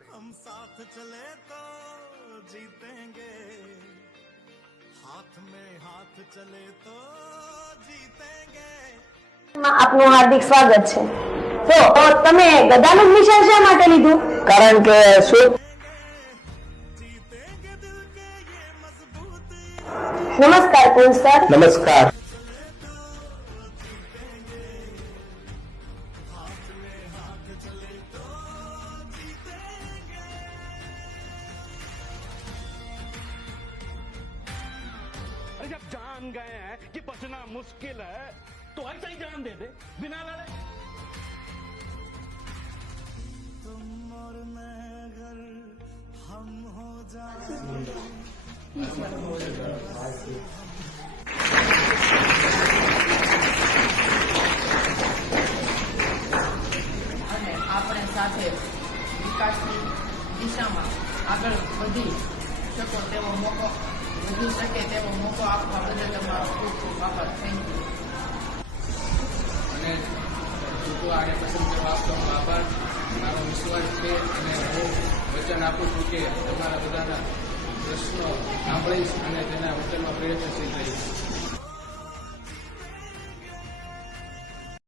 પડે હમ સાથ ચલે તો જીતેંગે હાથ મે હાથ ચલે તો જીતેંગે આપનું હાર્દિક સ્વાગત છે. તો તમે ગદાનું મિશન શા માટે લીધું? કારણ કે શું? નમસ્કાર કુલ સર. નમસ્કાર. अरे जब जान गए हैं कि बचना मुश्किल है तो ऐसा ही जान दे दे बिना लड़े तुम और मैं अगर हम हो जाए અને આપણે સાથે વિકાસની દિશામાં આગળ વધી શકો તેવો મોકો વધી શકે તેવો મોકો આપવા બદલ તમારો ખૂબ ખૂબ આભાર થેન્ક યુ અને લોકો આને પસંદ કરવા આપવાનો આભાર. મારો વિશ્વાસ છે અને હું વચન આપું છું કે તમારા બધાના પ્રશ્નો સાંભળીશ અને તેના વચનમાં પ્રયત્નશીલ રહીશ